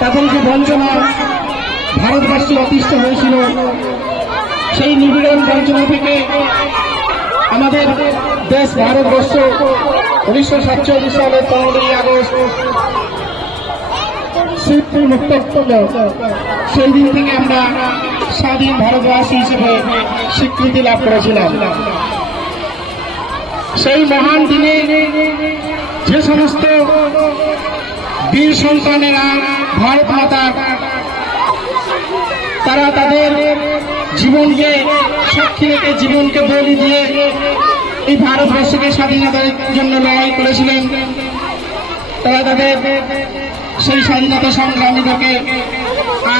তাদের যে বঞ্চনা ভারতবাসী অতিষ্ঠ হয়েছিল, সেই নিপীড়ন বঞ্চনা থেকে আমাদের দেশ ভারতবর্ষ 1947 সালের 15ই আগস্ট শীতপুর মুক্ত হল। সেই দিন থেকে আমরা স্বাধীন ভারতবাসী হিসেবে স্বীকৃতি লাভ করেছিলাম। সেই মহান দিনে যে সমস্ত বীর সন্তানেরা ভারত মাতা তারা তাদের জীবনকে সাক্ষী রেখে, জীবনকে বলি দিয়ে এই ভারতবর্ষকে স্বাধীনতার জন্য লড়াই করেছিলেন, তারা তাদের সেই স্বাধীনতা সংগ্রামীদেরকে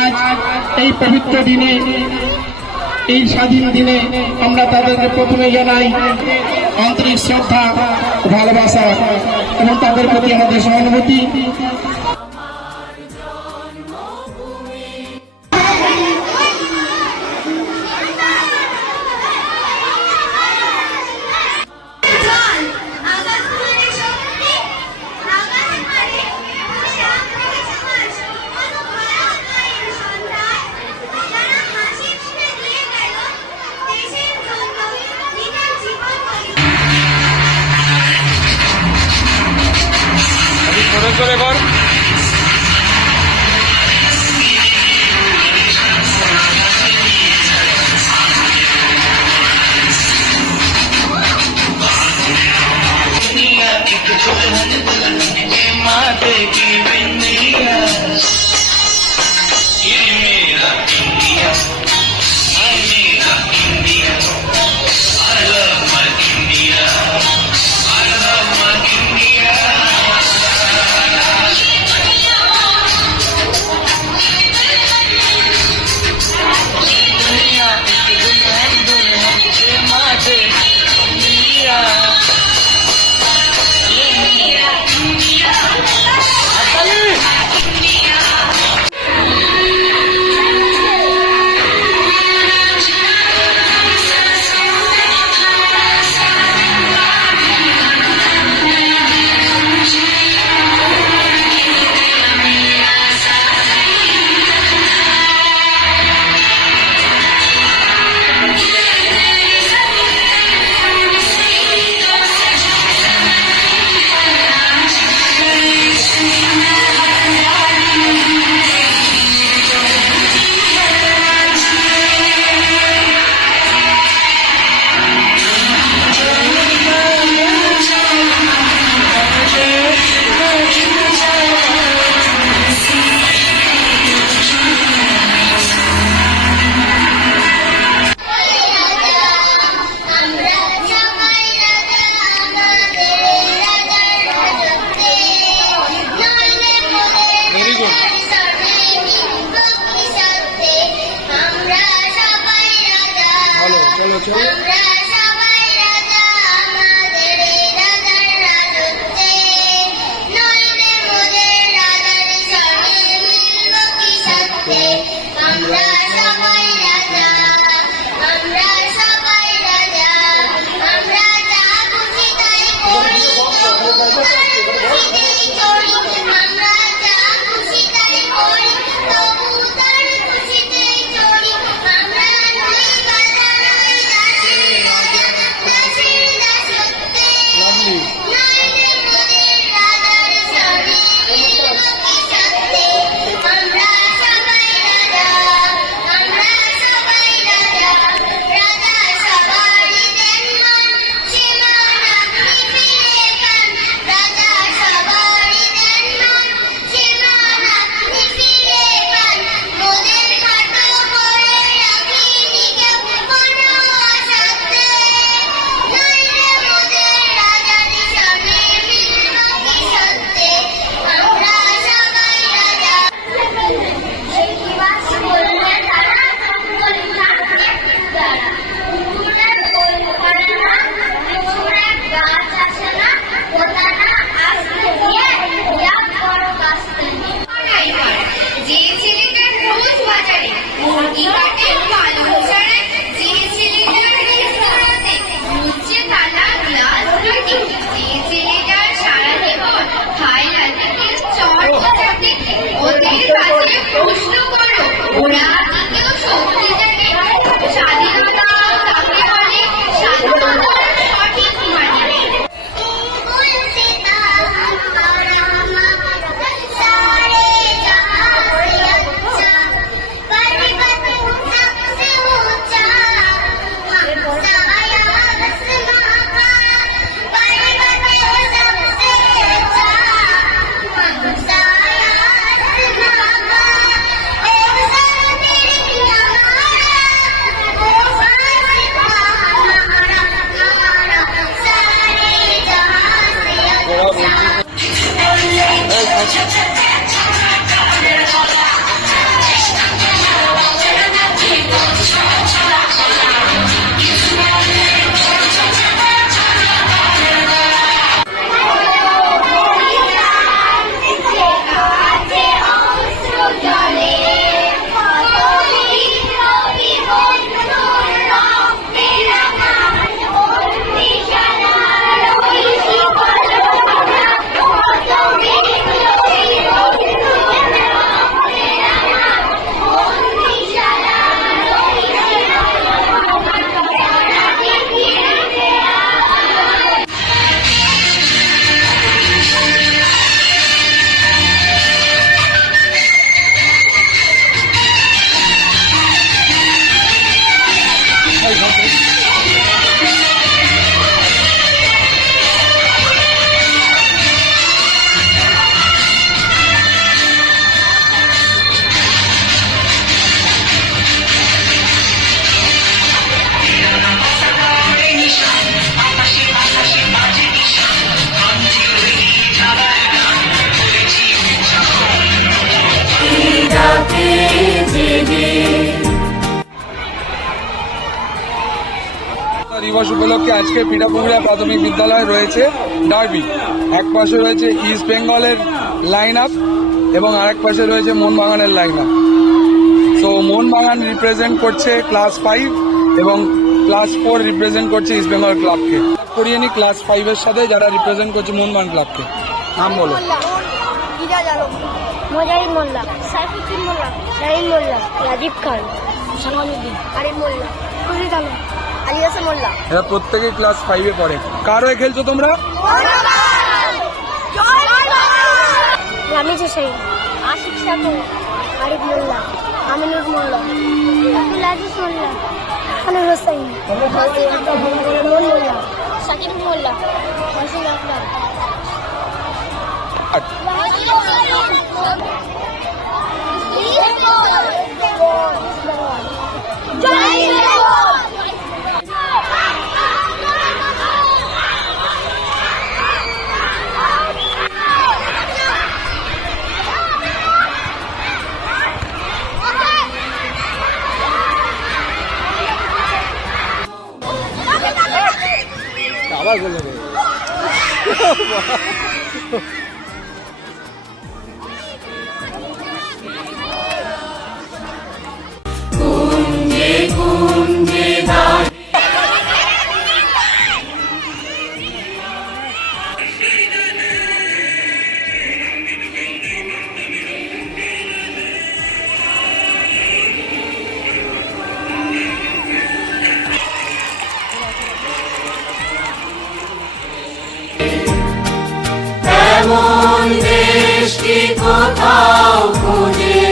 আজ এই পবিত্র দিনে, এই স্বাধীন দিনে আমরা তাদেরকে প্রথমে জানাই আন্তরিক শ্রদ্ধা, ভালোবাসা এবং তাদের প্রতি আমাদের সহানুভূতি। করে কর माते की बिंदिया ये मेरा इंडिया, I मेरा India, I love my India, I love my India। दुनिया एक दुल्हन दुल्हन ये माते इंडिया, ये मेरा इंडिया। দিবস উপলক্ষে আজকে পিঠাপুকুরিয়া প্রাথমিক বিদ্যালয়ে রয়েছে ডার্বি। এক পাশে রয়েছে ইস্ট বেঙ্গলের লাইন আপ এবং আরেক পাশে রয়েছে মোহনবাগানের লাইন আপ। তো মোহনবাগান রিপ্রেজেন্ট করছে ক্লাস 5 এবং ক্লাস 4 রিপ্রেজেন্ট করছে ইস্ট বেঙ্গল ক্লাবকে। করিয়ে নি ক্লাস 5-এর সাথে যারা রিপ্রেজেন্ট করছে মোহনবাগান ক্লাবকে। নাম বলো। মজারি মোল্লা, সাইফুদ্দিন মোল্লা, শাহিন মোল্লা, রাজীব খান, সামানুদ্দিন, আরিফ মোল্লা, খুশি আলম, আলী হাসান মোল্লা। এরা প্রত্যেকেই ক্লাস 5-এ পড়ে। কার হয়ে খেলছো তোমরা? রামিজ হোসেন, আশিক সাকুর, আরিফ মোল্লা, আমিনুর মোল্লা, আব্দুল আজিজ মোল্লা, আনুর হোসেন, মোহন মোল্লা, সাকিব মোল্লা, মহসিন আফলার। আবার বলে দেবে। এমন দেশ কি কোথাও খুঁজে